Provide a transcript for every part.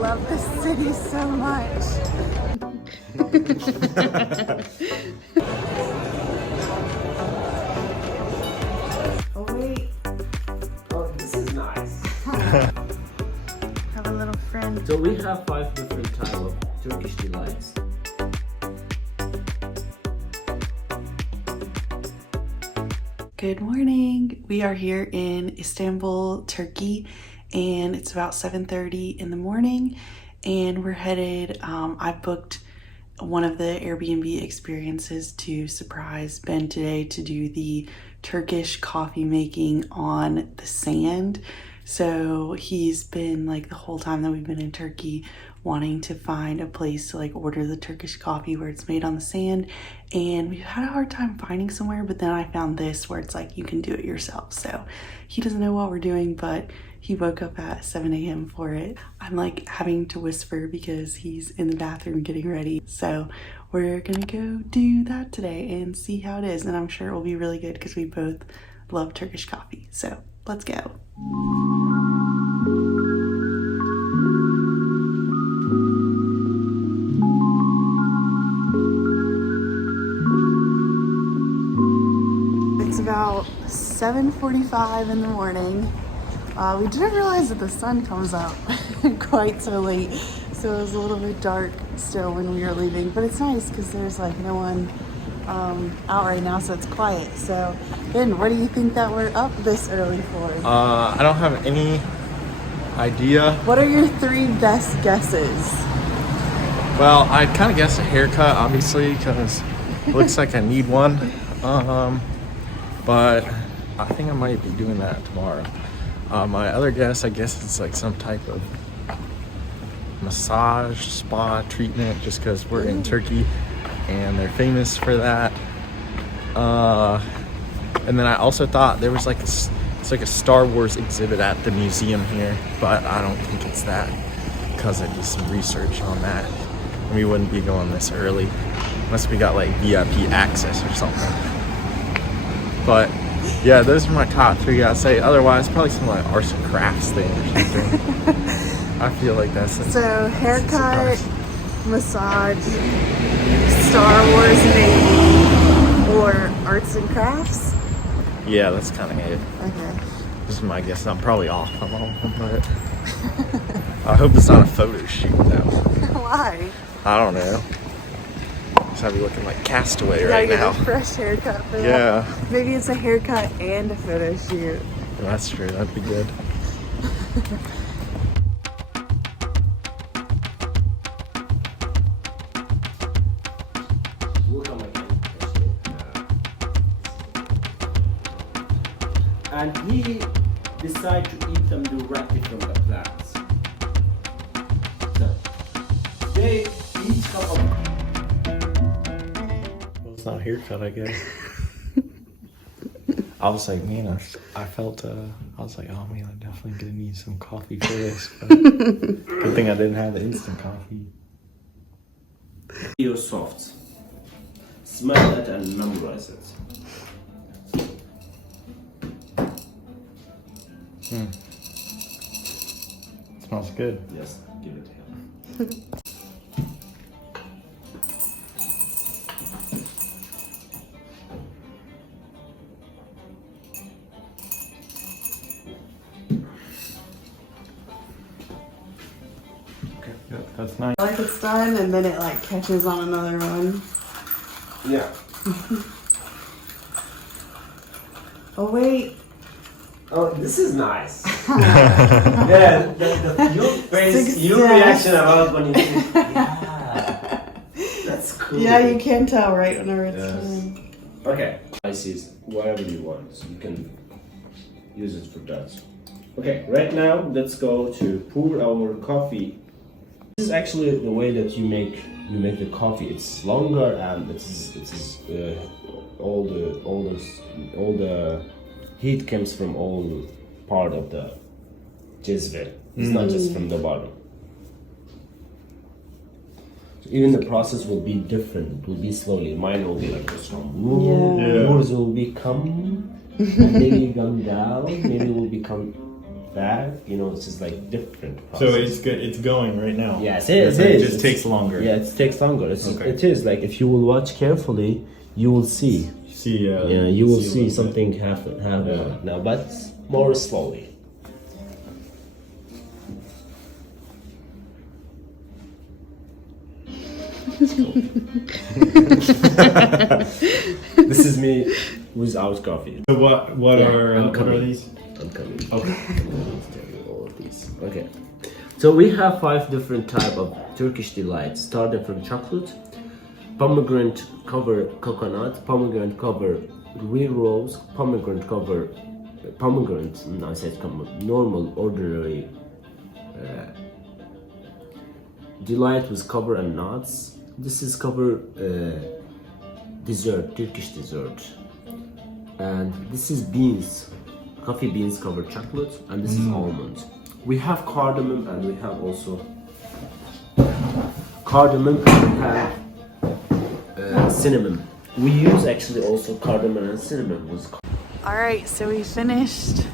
love this city so much. Oh wait. Oh, this is nice. Have a little friend. So we have 5 different types of Turkish delights. Good morning. We are here in Istanbul, Turkey, and it's about 7:30 in the morning, and we're headed. I booked one of the Airbnb experiences to surprise Ben today to do the Turkish coffee making on the sand. So he's been like the whole time that we've been in Turkey wanting to find a place to like order the Turkish coffee where it's made on the sand, and we've had a hard time finding somewhere, but then I found this where it's like you can do it yourself. So he doesn't know what we're doing, but he woke up at 7 a.m. for it. I'm like having to whisper because he's in the bathroom getting ready. So we're gonna go do that today and see how it is, and I'm sure it will be really good because we both love Turkish coffee. So let's go. It's about 7:45 in the morning. We didn't realize that the sun comes up quite so late, so it was a little bit dark still when we were leaving, but it's nice because there's like no one out right now, so it's quiet. So Ben, what do you think that we're up this early for? I don't have any idea. What are your 3 best guesses? Well, I kind of guess a haircut, obviously, because it looks like I need one. But I think I might be doing that tomorrow. My other guess, I guess it's like some type of massage spa treatment, just because we're in Turkey and they're famous for that. And then I also thought there was like it's like a Star Wars exhibit at the museum here, but I don't think it's that because I did some research on that. And we wouldn't be going this early unless we got like VIP access or something. But yeah, those are my top 3, I'd say. Otherwise, probably some like arts and crafts thing or something. I feel like that's it. So haircut, massage, Star Wars maybe, or arts and crafts? Yeah, that's kind of it. Okay. This is my guess. I'm probably off on all of them, but I hope it's not a photo shoot though. Why? I don't know. Just have you looking like Castaway You right gotta now. get a fresh haircut for that. Yeah. Maybe it's a haircut and a photo shoot. That's true. That'd be good. And he decided to eat them directly from the plants. So they each cup of. Well, it's not a haircut, I guess. I was like, man, I felt, I was like, oh man, I'm definitely gonna need some coffee for this. But good thing I didn't have the instant coffee. Feel soft. Smell it and memorize it. Smells good. Yes, give it to him. Okay, yep, that's nice. Like it's done and then it like catches on another one. Yeah. Oh wait. Oh, this is nice. Yeah, your face, your reaction about when you think, yeah, that's cool. Yeah, you can tell right whenever it's Yes. done. Okay, spices, whatever you want, so you can use it for that. Okay, right now let's go to pour our coffee. This is actually the way that you make the coffee. It's longer and all the heat comes from all part of the jezve. It's not just from the bottom. So even the process will be different. It will be slowly. Mine will be like this one. Yeah. Yours will become, and maybe come down. Maybe it will become bag. You know, it's just like different So process. it's good. It's going right now. Yes, it is. It just takes longer. Yeah, it takes longer. Okay. It is like if you will watch carefully, you will see. Yeah, you will see something happen now, but more slowly. This is me without coffee. So what are coming. these? I'm coming. Okay. I'm going to tell you all of these. Okay. So we have 5 different type of Turkish delights, starting from chocolate, pomegranate cover coconut, pomegranate cover real rose, pomegranate cover pomegranate. I said normal ordinary delight with cover and nuts. This is cover dessert, Turkish dessert, and this is beans, coffee beans covered chocolate, and this is almond. We have cardamom and we have also cardamom and we have cinnamon. We use actually also cardamom and cinnamon with. All right, so we finished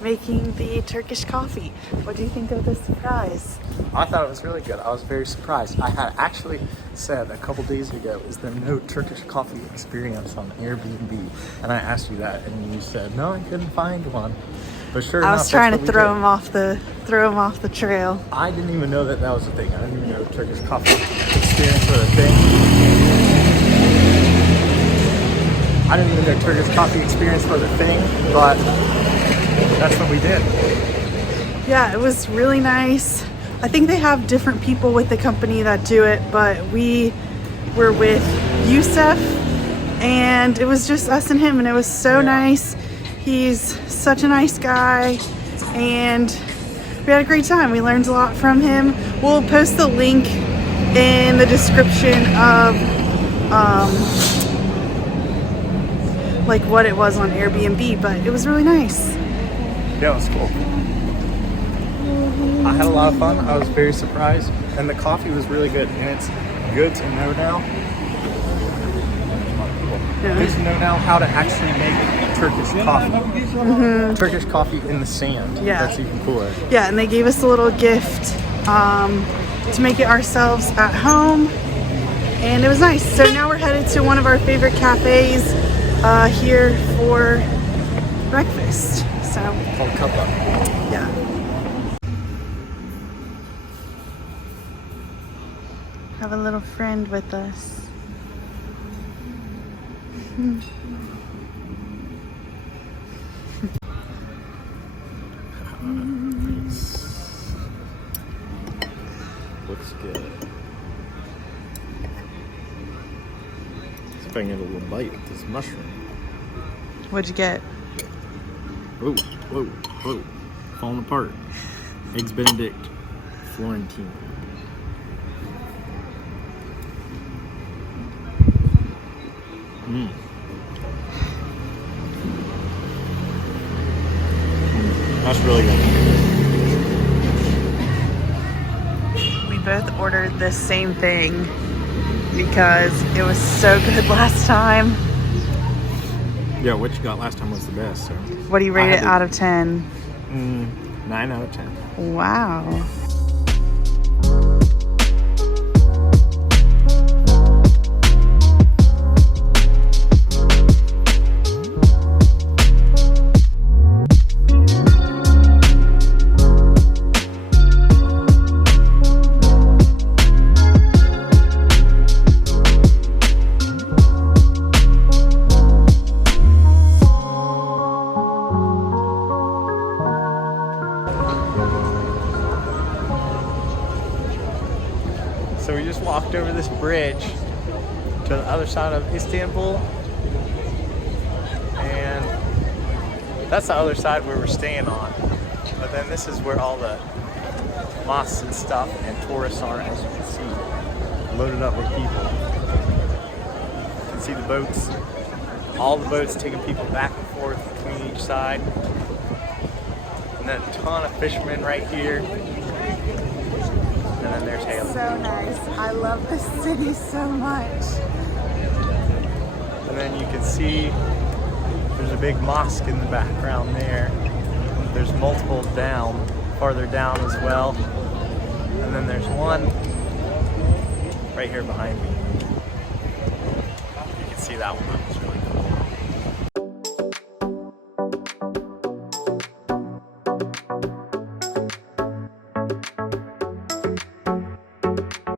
making the Turkish coffee. What do you think of the surprise? I thought it was really good. I was very surprised. I had actually said a couple days ago, is there no Turkish coffee experience on Airbnb? And I asked you that, and you said, no, I couldn't find one. But sure I enough, was trying to that's what throw we him off the trail. did. I didn't even know that was a thing. I didn't even know Turkish coffee experience was a thing. I didn't even know Turkish coffee experience was a thing, but that's what we did. Yeah, it was really nice. I think they have different people with the company that do it, but we were with Yusuf, and it was just us and him, and it was so nice. He's such a nice guy, and we had a great time. We learned a lot from him. We'll post the link in the description of like what it was on Airbnb, but it was really nice. Yeah, it was cool. I had a lot of fun. I was very surprised, and the coffee was really good. And it's good to know now. Good to know now how to actually make Turkish coffee. Turkish coffee in the sand. Yeah. That's even cooler. Yeah, and they gave us a little gift to make it ourselves at home, and it was nice. So now we're headed to one of our favorite cafes here for breakfast. So Called Kappa. yeah. Have a little friend with us. Looks good. See if I can get a little bite with this mushroom. What'd you get? Whoa, whoa, whoa. Falling apart. Eggs Benedict. Florentine. That's really good. We both ordered the same thing because it was so good last time. Yeah, what you got last time was the best. So What do you rate I it had to- out of 10? 9 out of 10. Wow. So we just walked over this bridge to the other side of Istanbul, and that's the other side where we're staying on. But then this is where all the mosques and stuff and tourists are, as you can see, loaded up with people. You can see the boats, all the boats taking people back and forth between each side. And then a ton of fishermen right here. And then there's Haley. So nice. I love this city so much. And then you can see there's a big mosque in the background there. There's multiple down, farther down as well. And then there's one right here behind me. You can see that one.